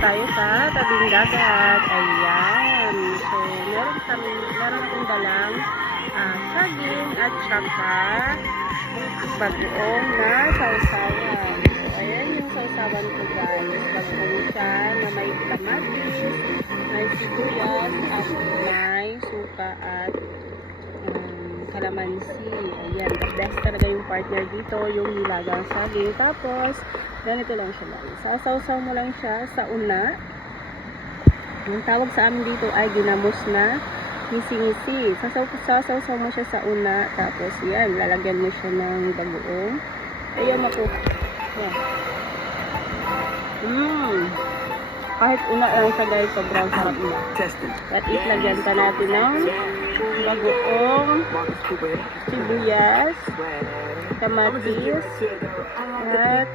tayo sa tabing dagat. Ayan. So, meron akong dalang saging at saka bagoong na sausawan. So, ayan yung sausawan ko guys. Bagoong siya na may kamatis, may sibuyas, at may suka at kalamansi. Ayan, the best talaga yung partner dito, yung nilagang saging. Tapos, ganito lang siya lang. Sasawsaw mo lang siya sa una. Yung tawag sa amin dito ay ginamos na ngisi-ngisi. Sasawsaw mo siya sa una. Tapos, yan, lalagyan mo siya ng bagoong. Ayan, yan. Kahit una lang siya guys, sobrang sarap niya. At itlagyan pa natin ng bagoong, sibuyas, kamatis, at